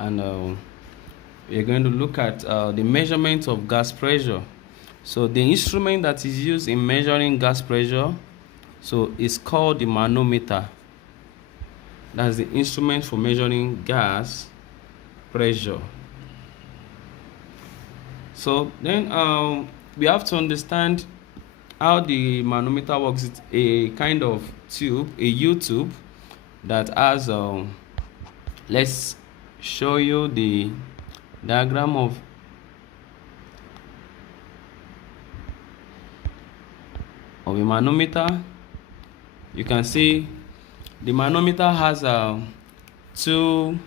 and we're going to look at the measurement of gas pressure. So the instrument that is used in measuring gas pressure is called the manometer. That's the instrument for measuring gas pressure. So then we have to understand how the manometer works. It's a kind of tube, a U-tube that has let's show you the diagram of a manometer. You can see the manometer has two.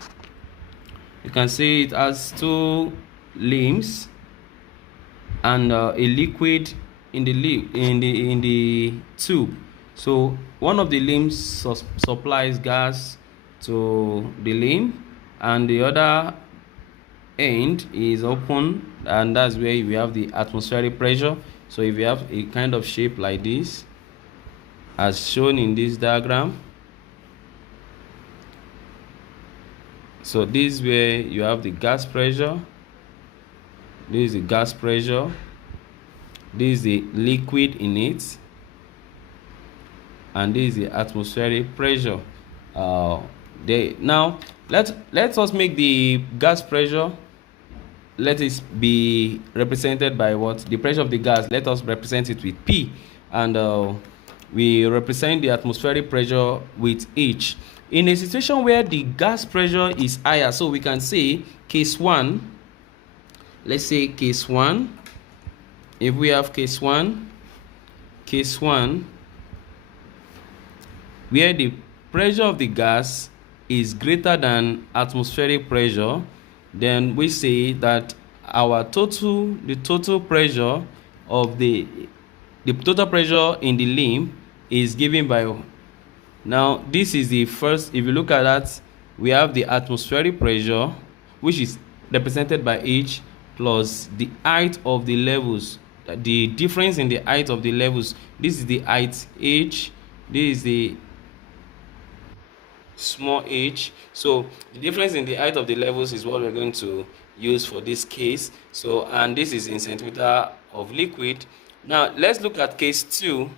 You can see it has two limbs and a liquid in the tube. So one of the limbs supplies gas to the limb, and the other end is open, and that's where we have the atmospheric pressure. So if you have a kind of shape like this, as shown in this diagram, so this is where you have the gas pressure. This is the gas pressure. This is the liquid in it, and this is the atmospheric pressure. Now let us make the gas pressure. Let it be represented by what? The pressure of the gas. Let us represent it with P, and we represent the atmospheric pressure with H. In a situation where the gas pressure is higher, so we can say case 1. Let's say case 1. If we have case 1, where the pressure of the gas is greater than atmospheric pressure, then we say that the total pressure of the total pressure in the limb is given by. Now this is the first. If you look at that, we have the atmospheric pressure, which is represented by H, plus the height of the levels, the difference in the height of the levels. This is the height H, this is the small h. So the difference in the height of the levels is what we're going to use for this case. So, and this is in centimeter of liquid. Now let's look at case 2.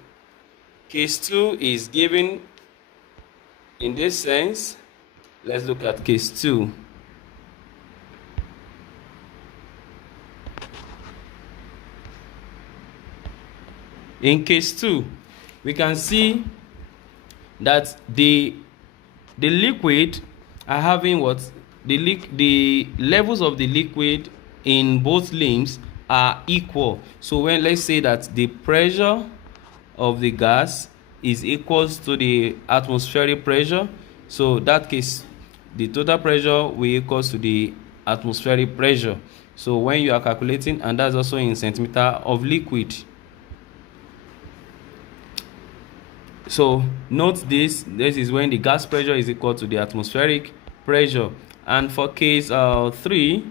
Case 2 is given in this sense. Let's look at case 2. In case 2, we can see that the liquid are having what? The levels of the liquid in both limbs are equal. So when, let's say that the pressure of the gas is equals to the atmospheric pressure, so that case the total pressure will equals to the atmospheric pressure. So when you are calculating, and that's also in centimeter of liquid. So note this is when the gas pressure is equal to the atmospheric pressure. And for case 3,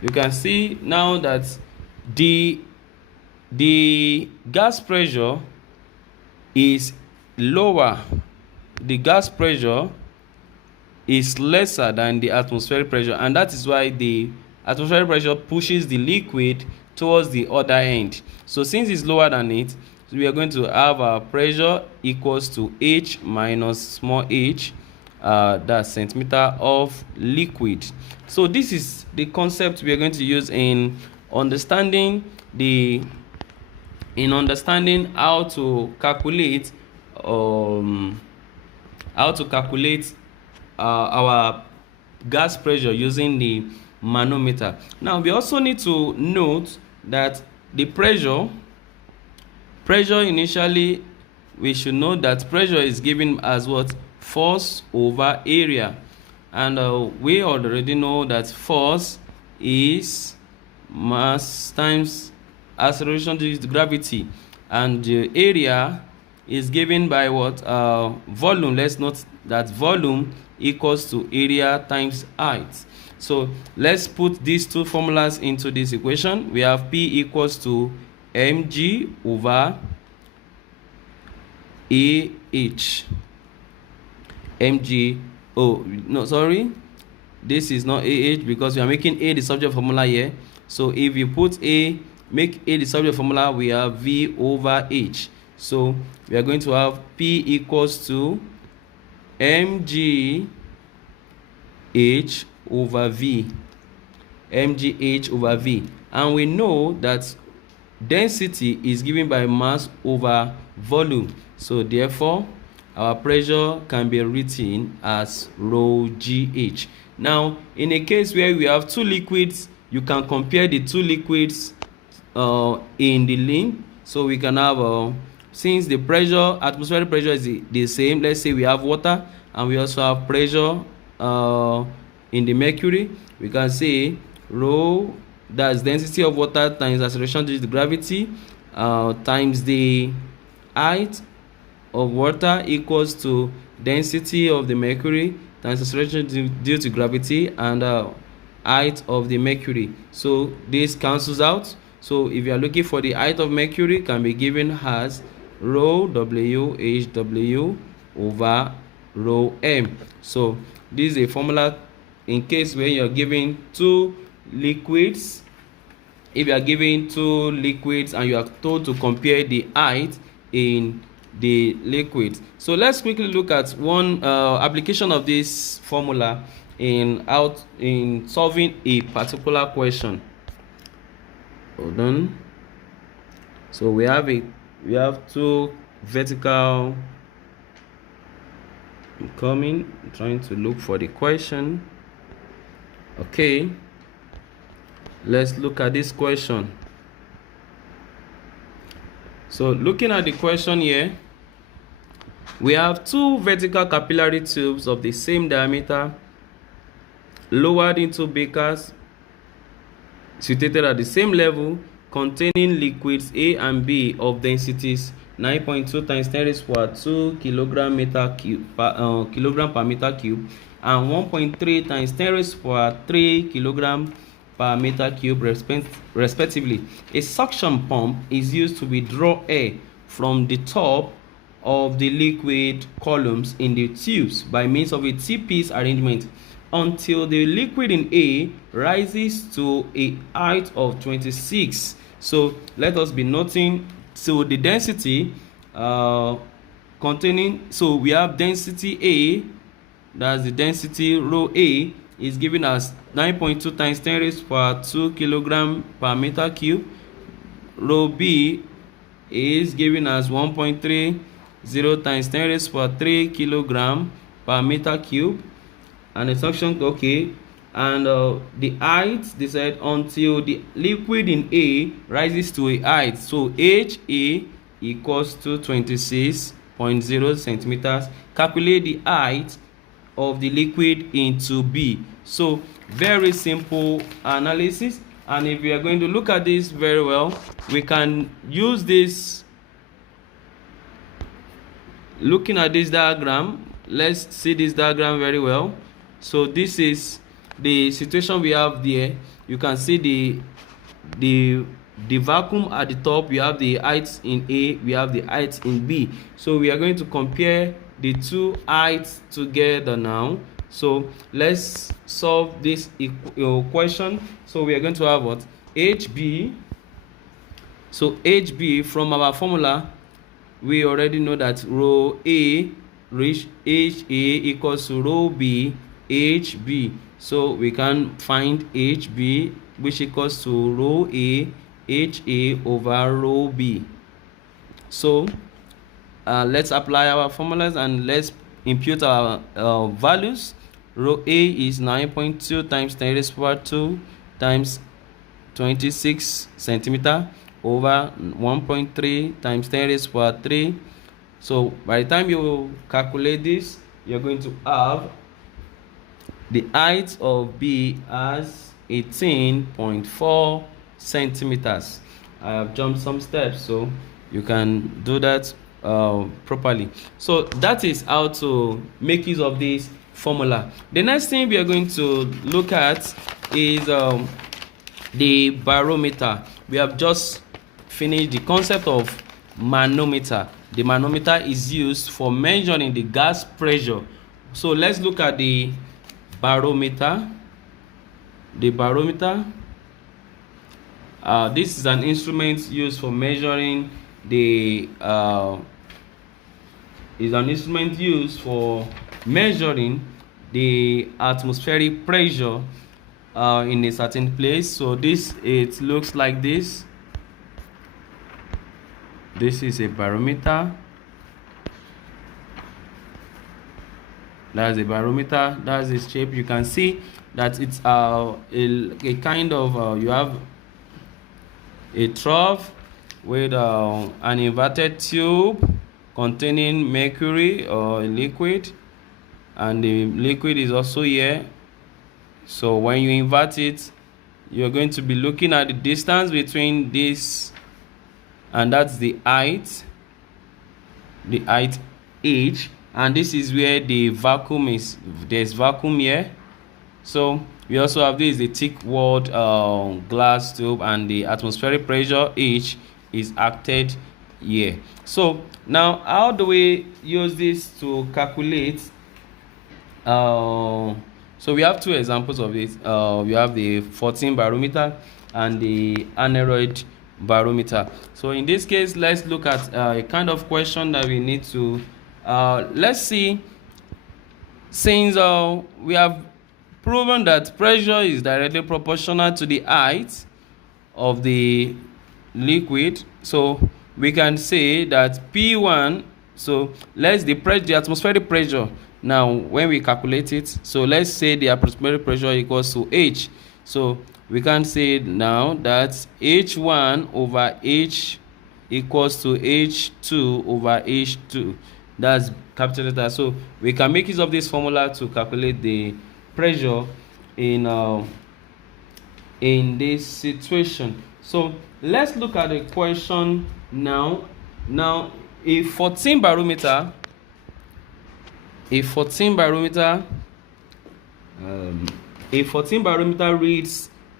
you can see now that the gas pressure is lower. The gas pressure is lesser than the atmospheric pressure, and that is why the atmospheric pressure pushes the liquid towards the other end. So since it's lower than it, we are going to have our pressure equals to H minus small h, that's centimeter of liquid. So this is the concept we are going to use in understanding how to calculate our gas pressure using the manometer. Now we also need to note that the pressure initially, we should know that pressure is given as what? Force over area, and we already know that force is mass times acceleration due to gravity, and the area is given by what? Volume. Let's note that volume equals to area times height. So let's put these two formulas into this equation. We have P equals to mg over AH mg. Oh no, sorry, this is not AH because we are making A the subject formula here. So if you put A, make A the subject formula, we have V over H. So we are going to have P equals to mg H over V, mg H over V, and we know that density is given by mass over volume. So therefore our pressure can be written as rho GH. Now in a case where we have two liquids, you can compare the two liquids in the link. So we can have since the pressure, atmospheric pressure is the same, let's say we have water and we also have pressure in the mercury, we can say rho, that's density of water times acceleration due to gravity, times the height of water equals to density of the mercury times acceleration due to gravity and height of the mercury. So this cancels out. So if you are looking for the height of mercury, can be given as rho WHW over rho m. So this is a formula in case when you are giving two liquids. If you are given two liquids and you are told to compare the height in the liquid. So let's quickly look at one application of this formula in solving a particular question. Hold on. So we have two vertical. I'm trying to look for the question. Okay, let's look at this question. So looking at the question here, we have two vertical capillary tubes of the same diameter lowered into bakers situated at the same level containing liquids A and B of densities 9.2 times 10 raised to power 2 kilogram per meter cube and 1.3 times 10 raised to power 3 kilogram per meter cube respectively. A suction pump is used to withdraw air from the top of the liquid columns in the tubes by means of a T-piece arrangement until the liquid in A rises to a height of 26. So let us be noting, so the density containing, so we have density A, that's the density rho A, is given as 9.2 times 10 raised to power 2 kilogram per meter cube. Rho B is given as 1.30 times 10 raised to power 3 kilogram per meter cube. And the suction, okay, and the height, they said until the liquid in A rises to a height. So HA equals to 26.0 centimeters. Calculate the height of the liquid into B. So very simple analysis, and if we are going to look at this very well, we can use this. Looking at this diagram, let's see this diagram very well. So this is the situation we have there. You can see the vacuum at the top. We have the heights in A, we have the heights in B. So we are going to compare the two heights together now. So let's solve this equation. So we are going to have what? HB. So HB, from our formula, we already know that rho A reach HA equals to rho B HB. So we can find HB, which equals to rho A HA over rho B. So let's apply our formulas and let's impute our values. Rho A is 9.2 times 10 raised to power 2 times 26 centimeter over 1.3 times 10 raised to power 3. So by the time you calculate this, you're going to have the height of B as 18.4 centimeters. I have jumped some steps, so you can do that properly. So that is how to make use of this formula. The next thing we are going to look at is the barometer. We have just finished the concept of manometer. The manometer is used for measuring the gas pressure. So let's look at the barometer. The barometer, this is an instrument used for measuring the atmospheric pressure in a certain place. So it looks like this. This is a barometer. That's a barometer. That's its shape. You can see that it's a kind of you have a trough with an inverted tube containing mercury or a liquid, and the liquid is also here. So when you invert it, you're going to be looking at the distance between this, and that's the height h, and this is where the vacuum is. There's vacuum here. So we also have this, the thick walled glass tube, and the atmospheric pressure H is acted here. So now how do we use this to calculate? So we have two examples of it. We have the 14 barometer and the aneroid barometer. So in this case, let's look at a kind of question that we need to let's see. Since we have proven that pressure is directly proportional to the height of the liquid, so we can say that P1, so the atmospheric pressure, now when we calculate it, so let's say the atmospheric pressure equals to H. So we can say now that H1 over H equals to H2 over H2. That's capital letter. So we can make use of this formula to calculate the pressure in this situation. So let's look at the question now. Now a 14 barometer reads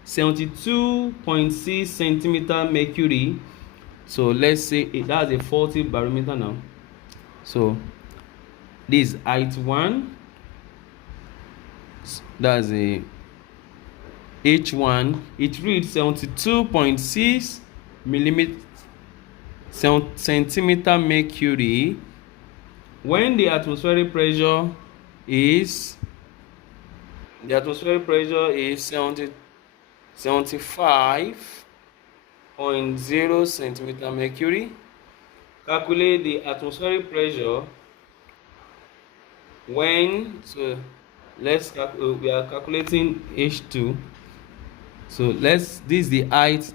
72.6 centimeter mercury. So let's say that's a 40 barometer now. So this height 1, that's a H1, it reads 72.6 centimeter mercury when the atmospheric pressure is 75.0 centimeter mercury. Calculate the atmospheric pressure when, so let's we are calculating H2. So this is the height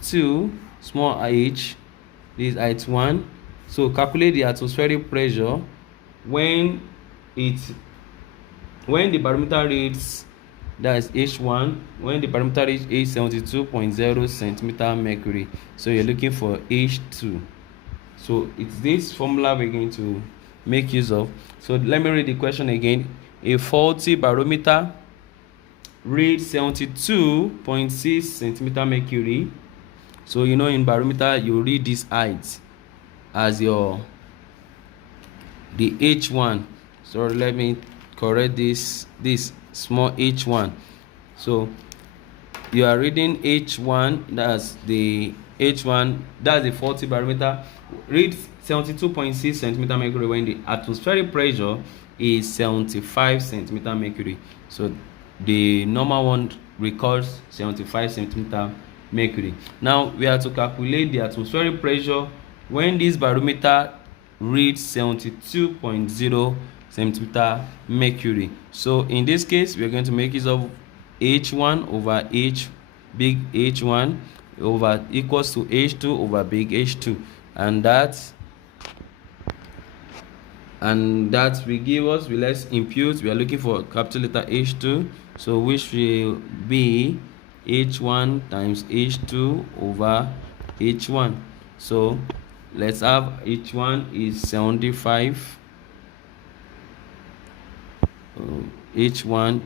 2, small h, this is height 1. So calculate the atmospheric pressure when the barometer reads, that is H1, when the barometer reads 72.0 centimeter mercury. So you're looking for H2. So it's this formula we're going to make use of. So let me read the question again. A faulty barometer reads 72.6 centimeter mercury. So you know, in barometer you read this height as the H1. So let me correct this small H1. So you are reading H1, that's the H1, that's the 40 barometer, reads 72.6 centimeter mercury when the atmospheric pressure is 75 centimeter mercury. So the normal one records 75 centimeter mercury. Now we have to calculate the atmospheric pressure when this barometer reads 72.0 centimeter mercury. So in this case, we are going to make use of H1 over H, big H1 over equals to H2 over big H2, and that will give us, let's impute, we are looking for capital letter H2, so which will be H1 times H2 over H1. So let's have H1 is 75. H1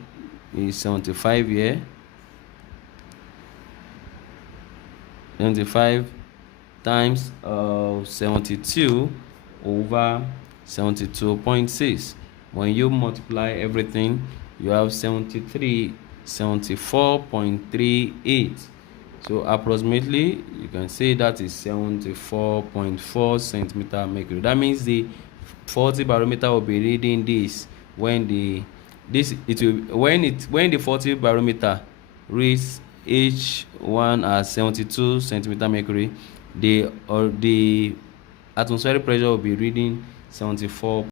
is 75 here. 75 times 72 over 72.6. When you multiply everything, you have 74.38. So approximately, you can say that is 74.4 centimeter mercury. That means the faulty barometer will be reading this when the faulty barometer reads H1 as 72 centimeter mercury, the atmospheric pressure will be reading 74.